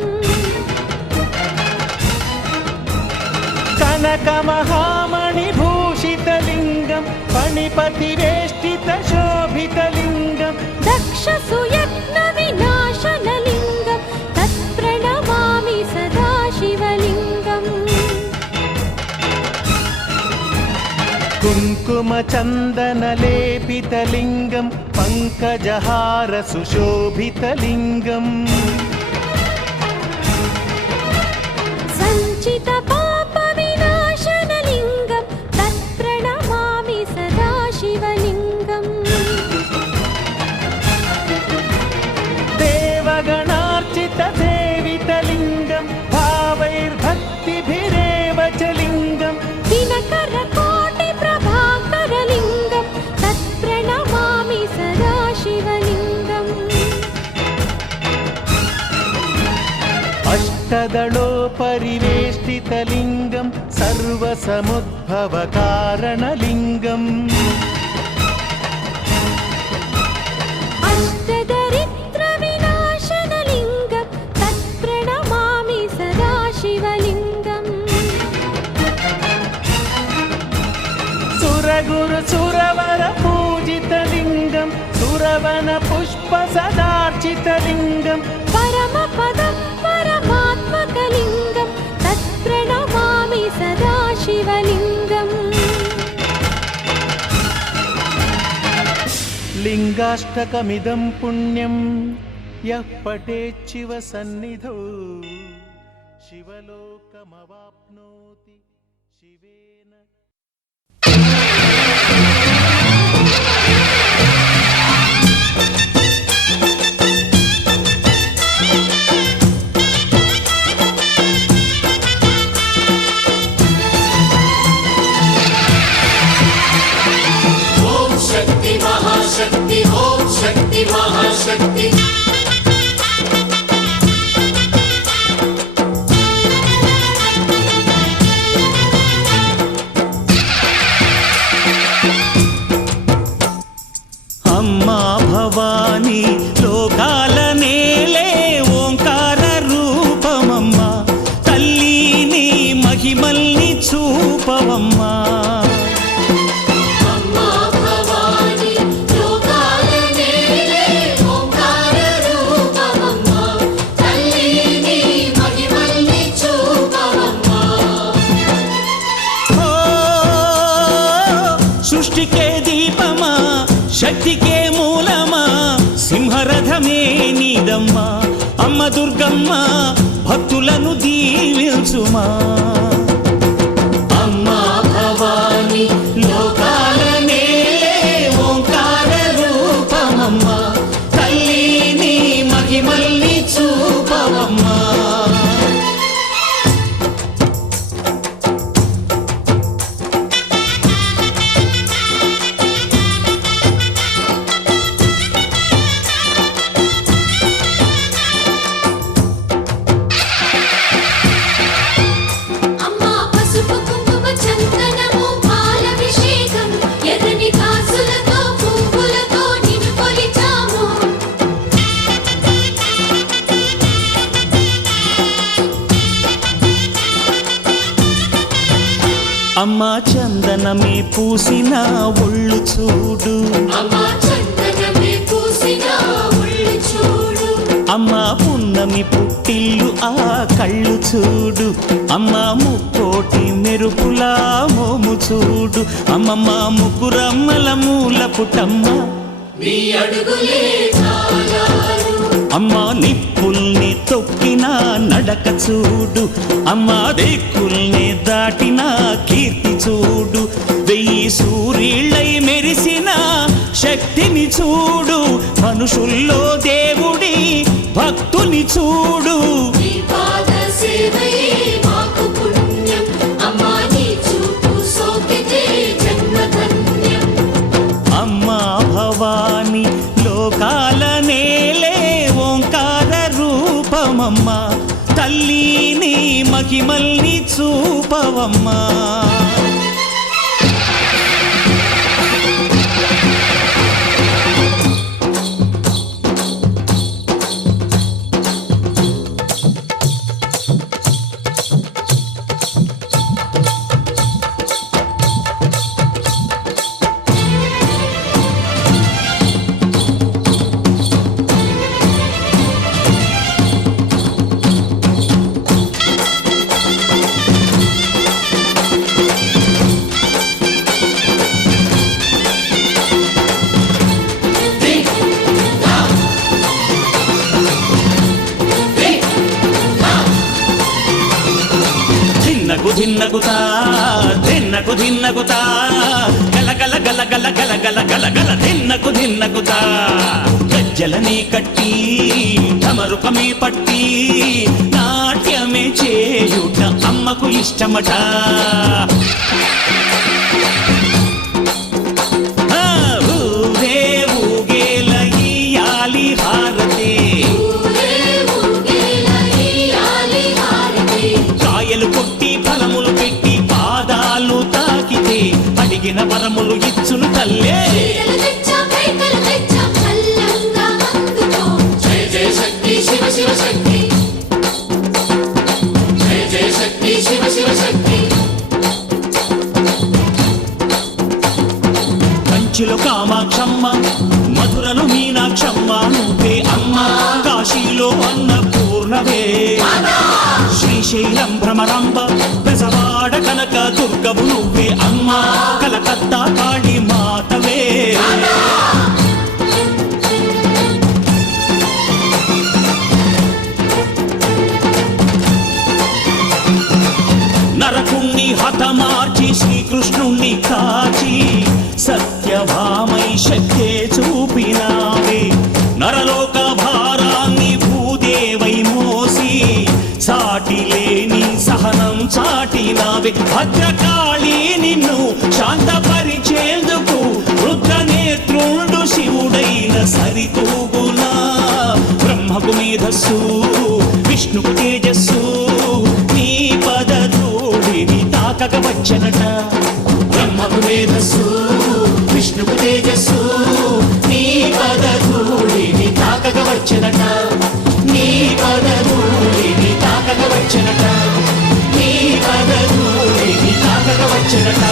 కనక కనకమహామణిభూషితలింగం ఫణిపతివేష్టితశోభితలింగం दक्षसुयत्नविनाशनलिङ्गं तत्प्रणमामि सदा शिवलिङ्गम् కుంకుమచందనలేపితలింగం పంకజహార సుశోభితలింగం सञ्चितपापविनाशनलिङ्गं तत्प्रणमामि सदा शिवलिङ्गम् దేవగణార్చితసేవితలింగం భావైర్భక్తిభిరేవ చ లింగం दिनकरकोटिप्रभाकरलिङ्गं तत्प्रणमामि सदा शिवलिङ्गम् అష్టదళోపరివేష్టితలింగం సర్వసముద్భవకారణలింగం अष्टदरिद्रविनाशनलिङ्गं तत्प्रणमामि सदा शिवलिङ्गम् సురగురు సురవర పూజితలింగం సురవన పుష్ప సదార్చితలింగం परमपदं परमात्मकलिङ्गं तत्प्रणमामि सदा शिवलिङ्गम् లింగాష్టకమిదం పుణ్యం యః పఠేచ్చివ సన్నిధౌ శివలోకమవాప్నోతి శివేన. ఓం శక్తి మహాశక్తి ఓం శక్తి మహాశక్తి అమ్మా భవానీ లోకాల నేలే ఓంకార రూపమమ్మా తల్లి నీ మహిమల్ని చూపవమ్మా అమ్మా భవాని లోకాల నేలే ఓంకార రూపమమ్మా తల్లి నీ మహిమల్ని చూపవమ్మా ఓ సృష్టికే దీపమా శక్తికే మూలమా సింహరథమే నీదమ్మా అమ్మ దుర్గమ్మ భక్తులను దీవించుమా అమ్మా భవాని లోకాల నేలే ఓంకార రూపమమ్మా తల్లి నీ మహిమల్ని చూపవమ్మా అమ్మా పసుపు కుంకుమ చందనము పాలభిషేకం ఎర్రని కాసులతో పువ్వులతో నిన్ను కొలిచాము అమ్మా చందనమే పూసిన ఒళ్ళు చూడు అమ్మా చందనమే పూసిన ఒళ్ళు చూడు అమ్మా పున్నమి పుట్టిల్లు ఆ కళ్ళు చూడు అమ్మా ముక్కోటి మెరుపులా మోము చూడు అమ్మమ్మ ముగ్గురమ్మల మూల పుటమ్మ నీ అడుగులే చాలారు అమ్మా నిప్పుల్ని తొక్కిన నడక చూడు అమ్మా దిక్కుల్ని దాటిన కీర్తి చూడు వెయ్యి సూర్యుళ్ళై మెరిసిన శక్తిని చూడు మనుషుల్లో దేవుడి భక్తుని చూడు నీ పాద సేవయే మాకు పుణ్యం అమ్మా నీ చూపు సోకితే జన్మధన్యం అమ్మా భవాని లోకాల నేలే ఓంకార రూపమమ్మా తల్లి నీ మహిమల్ని చూపవమ్మా ధిన్నకుతా ధిన్నకు ధిన్నకుతా గల గల గల గల గల గల గల గల ధిన్నకు ధిన్నకుతా గజ్జలని కట్టి ఢమరుకమే పట్టి నాట్యమే చేయుట అమ్మకు ఇష్టమట ఊరే ఊగేల ఇయ్యాలి హారతి కాయలు కొట్టి ఫలములు పెట్టి పాదాలు తాకితే అడిగిన వరములు ఇచ్చును తల్లే జయ జయ శక్తి శివ శివ శక్తి జయ జయ శక్తి శివ శివ శక్తి కంచిలో కామాక్షమ్మ మధురలో మీనాక్షమ్మ నువ్వే అమ్మ కాశీలో అన్నపూర్ణవే శ్రీశైలం భ్రమరాంబ బెజవాడ కనక దుర్గవు నువ్వే అమ్మ కలకత్తా కాళీ మాతవే నరకుణ్ణి హతమార్చి శ్రీకృష్ణుణ్ణి కాచి సత్యభామై శక్తే చూపినావే నరలోక భారాన్ని భూదేవై మోసి సాటి లేని సహనం చాటినావే భద్రకాళి నిన్ను శాంతపరిచేందుకు రుద్రనేత్రుండు శివుడైన సరితూగునా బ్రహ్మకు మేధస్సు విష్ణుకు తేజస్సు నీ పదధూళిని తాకక వచ్చనట బ్రహ్మకు మేధస్సు విష్ణుకు తేజస్సు నీ పదధూళిని తాకక వచ్చనట నీ పదధూళిని తాకక వచ్చనట నీ పదధూళిని తాకక వచ్చనట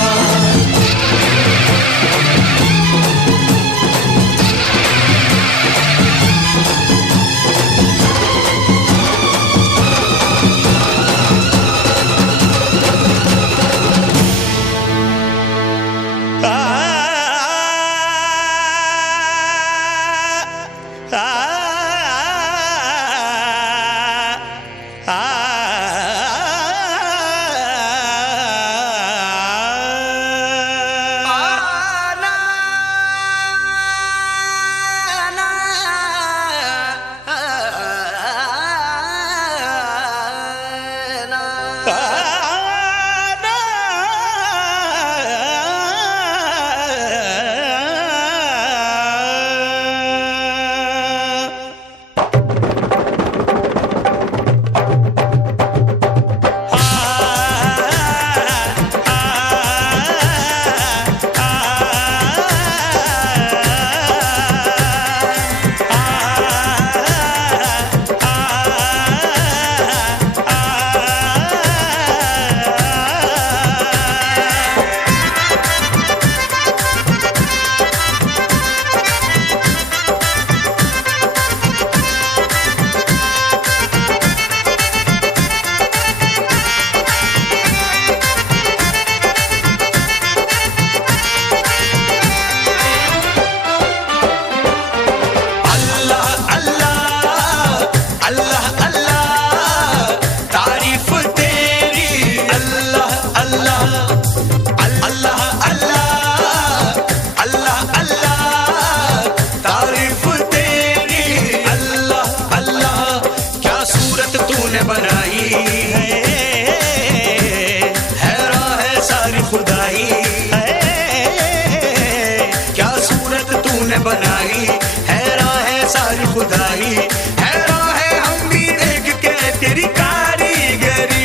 बनाई हैरान है सारी खुदाई हैरान है हम भी देख के तेरी कारीगरी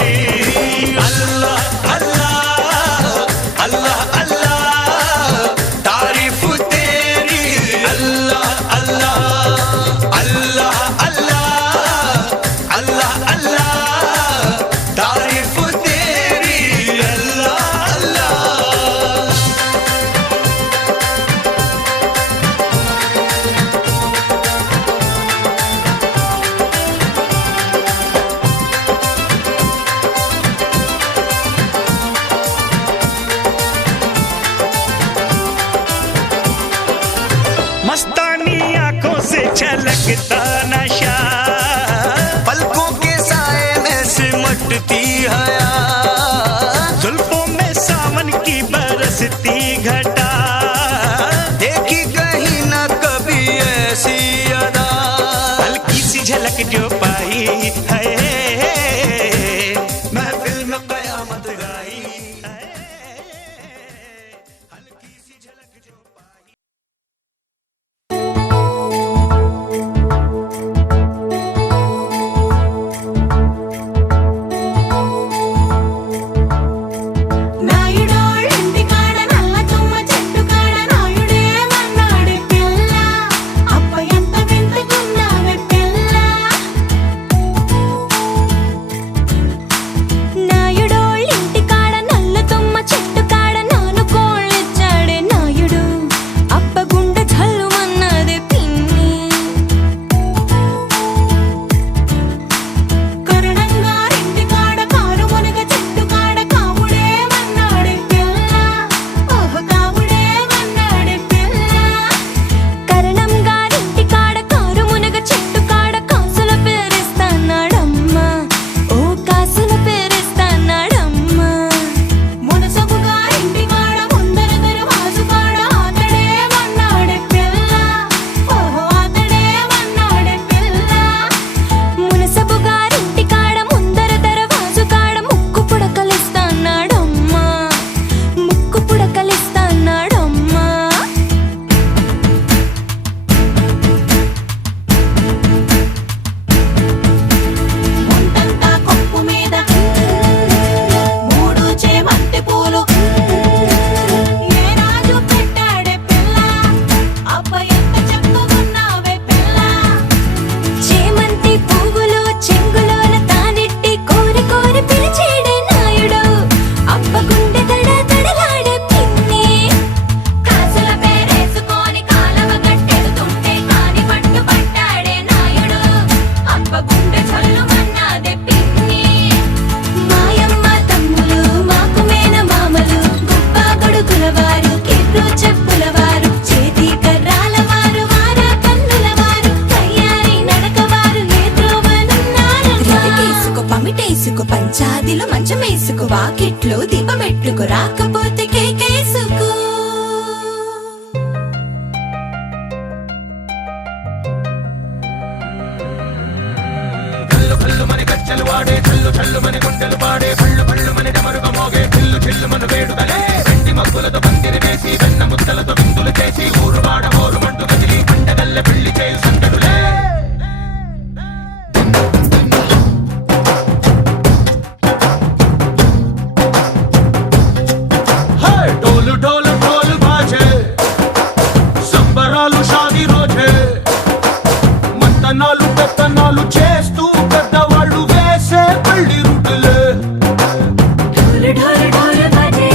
अल्लाह अल्लाह अल्लाह अल्लाह तारीफ तेरी अल्लाह अल्लाह अल्लाह अल्लाह अल्लाह अल्लाह तारीफ तेरी अल्लाह अल्लाह मस्तानी आंखों से छलकता नशा पलकों के साए में सिमटती हया बरसती घटा देखी कहीं न कभी ऐसी अदा हल्की सी झलक जो पाई है महफिल में कयामत गाई है हल्की सी झलक जो पाई నాయుడోళ్ళింటి కాడ నల్ల తుమ్మ చెట్టు కాడ నాయుడే మన్నాడి పిల్ల అప్ప ఎంత వింతకున్నావే పిల్ల నాయుడోళ్ళింటి కాడ నల్ల తుమ్మ చెట్టు కాడ నాను కోళ్ళిచ్చాడే నాయుడు అప్ప గుండె జల్లుమన్నది పిన్ని కరుణంగారింటి కాడ కారు మునగ చెట్టు కాడ కాముడే మన్నాడే పిల్ల ఓహ కాముడే మన్నాడే పిల్ల కరణం గారింటి కాడ కారు మునగ చెట్టు కాడ కాసుల పేరిస్తానాడమ్మా ఓ కాసుల పేరిస్తానాడమ్మా మునసబు గారింటి కాడ ముందర దరవాజు కాడ అతడే మన్నాడే పిల్ల ఓహో అతడే మన్నాడే పిల్ల మునసబు గారింటి కాడ ముందర దరవాజు కాడ ముక్కు పుడకలిస్తానాడమ్మా ముక్కు పుడకలిస్తానాడమ్మా ముందంతా కొప్పు మీద మూడు చేమంతి పూలు ఏ రాజు పెట్టాడే పిల్ల అబ్బ ఎంత చక్కగున్నావే పిల్ల చేమంతి పువ్వులు చెంగులోన తానెట్టి కోరి కోరి పిలిచేడే నాయుడు అబ్బ గుండె దడ దడలాడే పిన్ని కాసుల పేరేసుకొని కాలవ గట్టెడుతుంటే కాని పట్టు పట్టాడే నాయుడు అబ్బ గుండె చల్లుమన్నాదే పిన్ని మాయమ్మ తమ్ములు మాకు మేన మామలు గొప్ప గొడుగుల వారు కిర్రు చెప్పుల వారు చేతి కర్రాల వారు వార కన్నుల వారు కయ్యారి నడక వారు ఏ త్రోవనున్నారు రేసుకు పమిటేసుకు పంచాదిలో మంచమేసుకు వాకిట్లో దీపమెట్టుకు రాకపోతే కేకేసుకు డోలు డోలు డోలు బాజే సంబరాలు షాదీ రోజే మంతనాలు పెత్తనాలు చేస్తూ పెద్దవాళ్ళు వేసే పెళ్లి రుటులే ఢోలు ఢోలు ఢోలు బాజే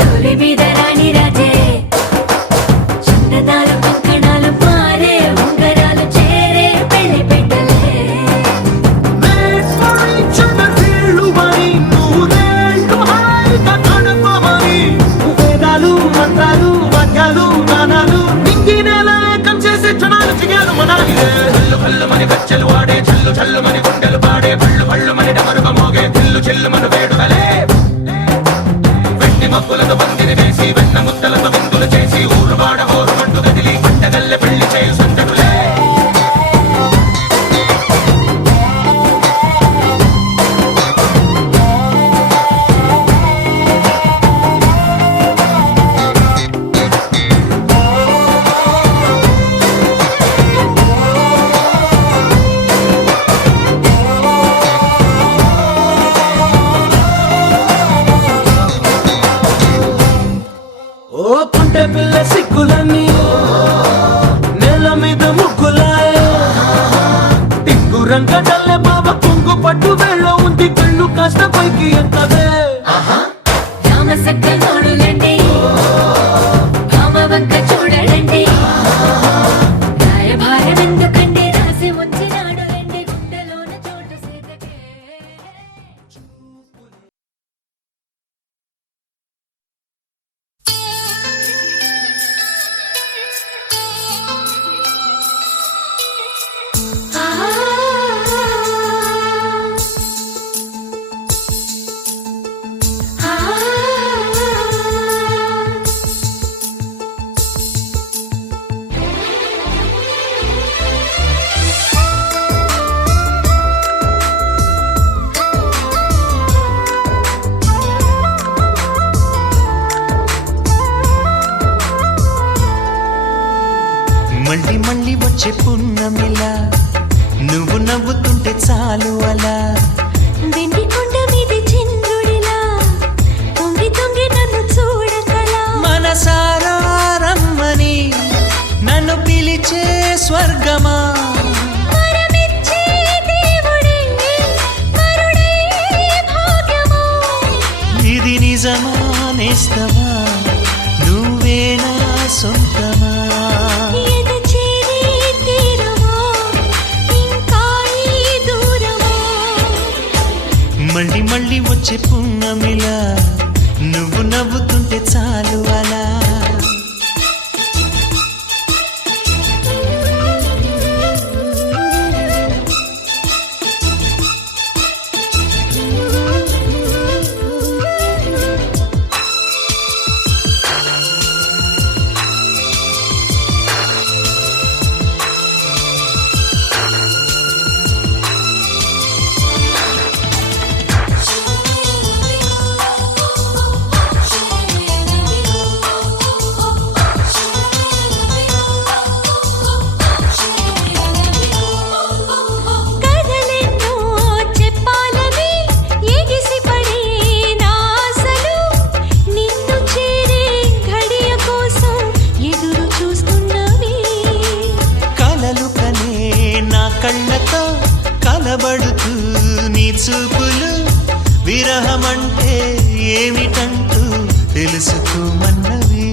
ఢోలి మీద రాణి రాజే చిన్నదాలు కంకణాలు మారే ఉంగరాలు చేరే పెళ్లి పెట్టలే వీళ్ళు మరి నూరేళ్ళు హాయిగా గడపమని వేదాలు మంత్రాలు వాక్యాలు గానాలు నింగి నేల ఏకం చేసే క్షణాలు చిగాలు మనాలి హల్లు హల్లు మని గజ్జలు వాడే చల్లు చల్లు మని గుండెలు పాడే పళ్ళు పళ్ళు మని డమరుగ మోగే చిల్లు చిల్లు మన వేడుదలే వెండి మబ్బులతో పందిరి వేసి వెన్న ముద్దలతో విందులు చేసి ఊరు వాడ ఊరు మంటు గదిలి పట్టగల్లె పెళ్లి చేయు సందడులే ఓ పుంటె పిల్ల సిక్కులన్నీ నేల మీద ముగ్గులాయ టింగు రంగడల్లె బాబా కొంగు పట్టు వెళ్ళ ఉంది కళ్ళు కాస్త పైకి ఎత్తదే రామ సక్క నోడులండి రామ వంక చూడడండి రాయభారం ఎందుకండి రాసి ఉంచినాడు రండి గుండెలోన చోటు సీతకే ఆ మళ్ళీ మళ్ళీ వచ్చే పున్నమిలా నువ్వు నవ్వుతుంటే చాలు అలా వెండి కొండ మీద చంద్రుడిలా తొంగి తొంగి నన్ను చూడకలా మనసారా రమ్మని నన్ను పిలిచే స్వర్గమా వరమిచ్చే దేవుడే కరుడే భాగ్యమా ఇది నిజమా నేస్తమా నువ్వేనా సొంతమా ఎద చేరి తీరమా ఇంకా ఈ దూరమా మళ్ళీ మళ్ళీ వచ్చే పున్నమిలా నువ్వు నవ్వుతుంటే చాలు అలా కథలెన్నో చెప్పాలని ఎగిసిపడే నాసలు నిన్ను చేరే ఘడియ కోసం ఎదురు చూస్తున్నవి కలలు కనే నా కళ్ళతో కలబడుతూ నీ చూపులు విరహమంటే ఏమిటంటూ తెలుసుకోమన్నవి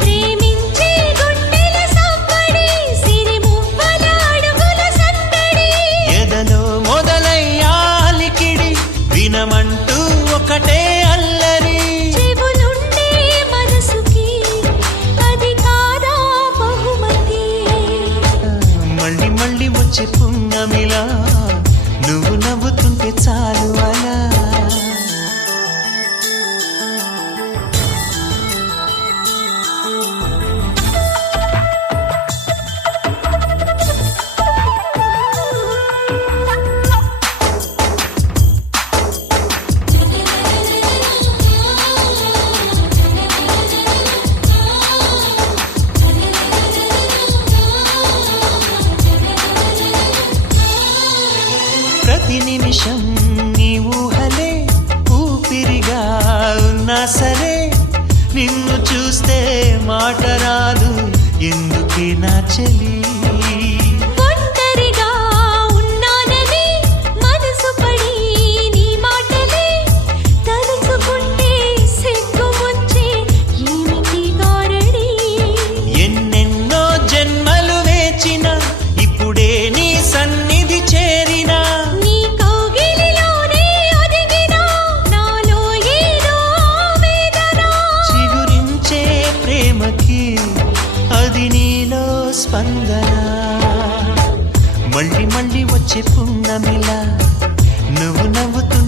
ప్రేమించే గుండెల సవ్వడి సిరిమువ్వల అడుగుల సందడి ఎదలో మొదలయ్యాలికిడి వినమంటూ ఒకటే అల్లరి చెవులుండే మనసుకి అది కాదా బహుమతి మళ్ళీ మళ్ళీ వచ్చే పున్నమిలా నువ్వు నవ్వుతుంటే చాలు అలా ప్రతి నిమిషం నీ ఊహలే ఊపిరిగా ఉన్నా సరే నిన్ను చూస్తే మాట రాదు ఎందుకే నా చెలి ఒంటరిగా ఉన్నానని మనసు పడి నీ మాటలే తలుచుకుంటే సిగ్గు వచ్చే ఏమిటి గారడి ఎన్నెన్నో జన్మలు వేచిన ఇప్పుడే నీ సన్నిధి చేరినా నీ కౌగిలిలోనే ఒదిగినా నాలో ఏదో ఆవేదన చిగురించే ప్రేమకి అది నీలో స్పందన మళ్ళీ మళ్ళీ వచ్చే పున్నమిలా నువ్వు నవ్వుతూ